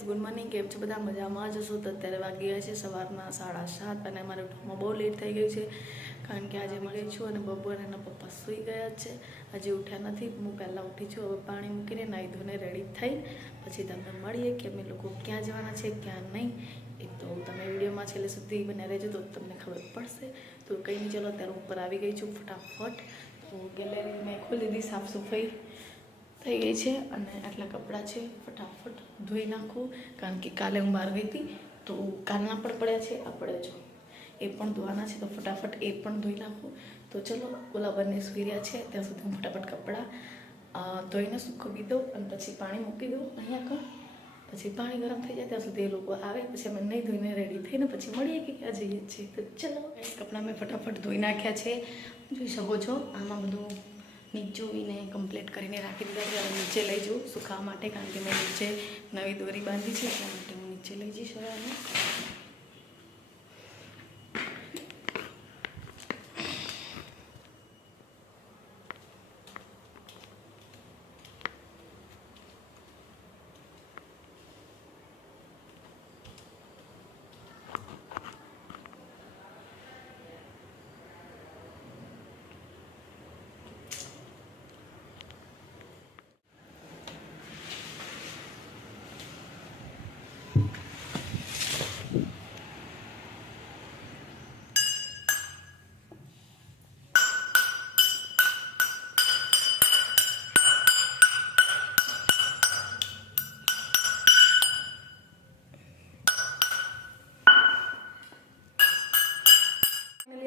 Good morning, કેમ છો બધા? મજામાં જ હશો. તો અત્યારે વાગ્યા છે સવારના 7:30 અને અમારે ઉઠવામાં બહુ લેટ થઈ ગયું છે કારણ કે આજે મળી છું અને બપોર એના પપ્પા સૂઈ ગયા છે, હજી ઉઠ્યા નથી. હું પહેલાં ઉઠી છું, હવે પાણી મૂકીને નાહી ધોઈને રેડી થઈ પછી તમને મળીએ કે અમે લોકો ક્યાં જવાના છે ક્યાં નહીં. એ તો તમે વિડીયોમાં છેલ્લે સુધી બને રહેજો તો તમને ખબર પડશે. તો કંઈ નહીં, ચલો અત્યારે ઉપર આવી ગઈ છું ફટાફટ. તો ગેલેરી મેં ખોલી દીધી, સાફ સફાઈ થઈ ગઈ છે અને આટલા કપડાં છે ફટાફટ ધોઈ નાખું કારણ કે કાલે હું બહાર ગઈ હતી તો કાલના પણ પડ્યા છે, આપણે જો એ પણ ધોવાના છે તો ફટાફટ એ પણ ધોઈ નાખું. તો ચલો, ઓલા બંને સૂઈ રહ્યા છે ત્યાં સુધી હું ફટાફટ કપડાં ધોઈને સૂકવી દઉં અને પછી પાણી મૂકી દઉં અહીંયા કર. પછી પાણી ગરમ થઈ જાય ત્યાં સુધી એ લોકો આવે પછી અમે નહીં ધોઈને રેડી થઈને પછી મળીએ કે ક્યાં જઈએ છીએ. તો ચલો, કપડાં મેં ફટાફટ ધોઈ નાખ્યા છે, જોઈ શકો છો. આમાં બધું નીચોવીને કમ્પ્લીટ કરીને રાખી દીધા છે. હવે નીચે લઈ જાઉં સુકાવા માટે કારણ કે મેં નીચે નવી દોરી બાંધી છે એટલા માટે હું નીચે લઈ જઈશ હવે આને.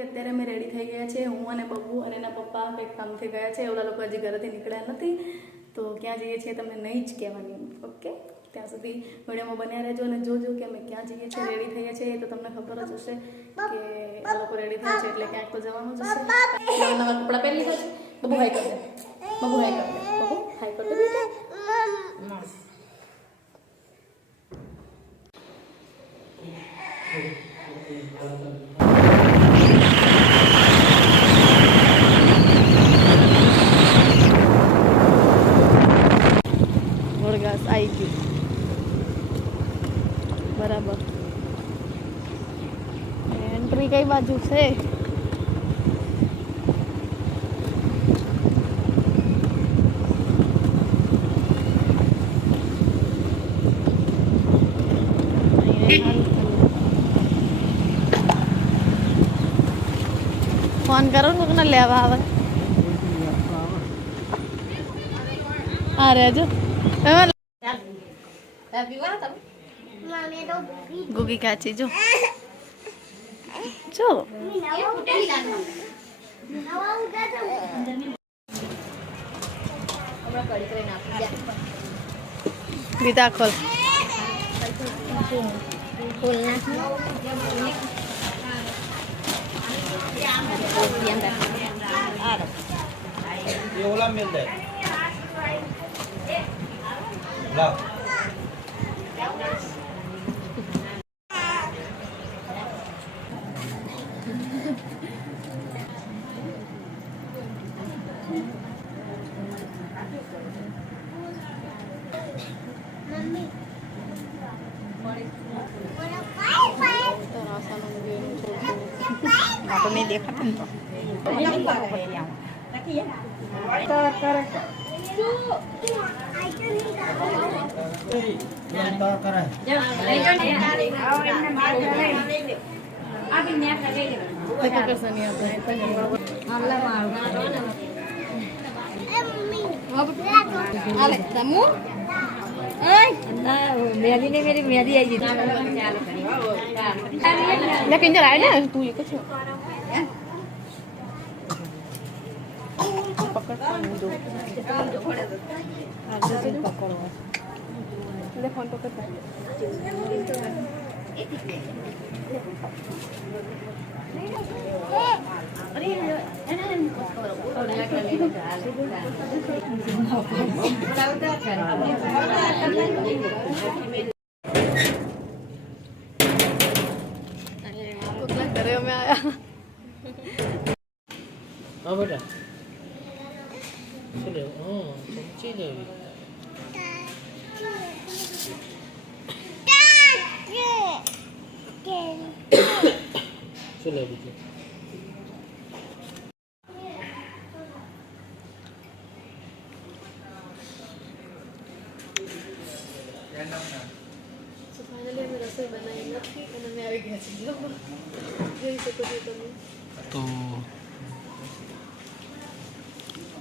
અત્યારે અમે રેડી થઈ ગયા છે, હું અને બબ્બુ અને એના પપ્પા કંઈક કામથી ગયા છે. ઓલા લોકો હજી ઘરેથી નીકળ્યા નથી તો ક્યાં જઈએ છીએ તમને નહીં જ કહેવાની. ઓકે, ત્યાં સુધી વિડીયોમાં બન્યા રહેજો અને જોજો કે અમે ક્યાં જઈએ છીએ. રેડી થઈએ છીએ તો તમને ખબર જ હશે કે આ લોકો રેડી થયા છે એટલે ક્યાંક તો જવાનું જ હશે. નવા કપડાં પહેરી લીધા છે. બબ્બુ હાઈ કરી દે, બબ્બુ હાઈ કરી દે, બબ્બુ હાઈ કરી દે બેટા. આવી ગયું બરાબર. એન્ટ્રી કઈ બાજુ છે? ફોન કરો ને કોને લેવા આવે. હા રેજો ગુગી કાચી જો જો ગીતા ખોલ ओला मिल जाए लाओ तो नहीं देखा तुम तो मेहंदी ने मेरी मेहंदी आई थी लेकिन जरा है ना तू ये कुछ पकड़ दो ले फोन पकड़ अरे घरे में आया हाँ बेटा चलो हाँ चमची लेवी શું લે બીજું સો ફાઇનલી અમે રસોઈ બનાવી નથી અને અમે આવી ગયા છીએ જમવા. જોઈ શકો છો તમે. તો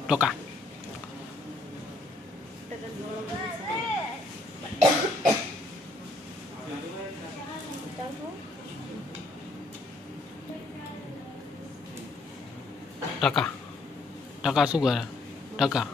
ટોકા ટકા જોડો બધું સારું. ટકા ટકા શું કરે ટકા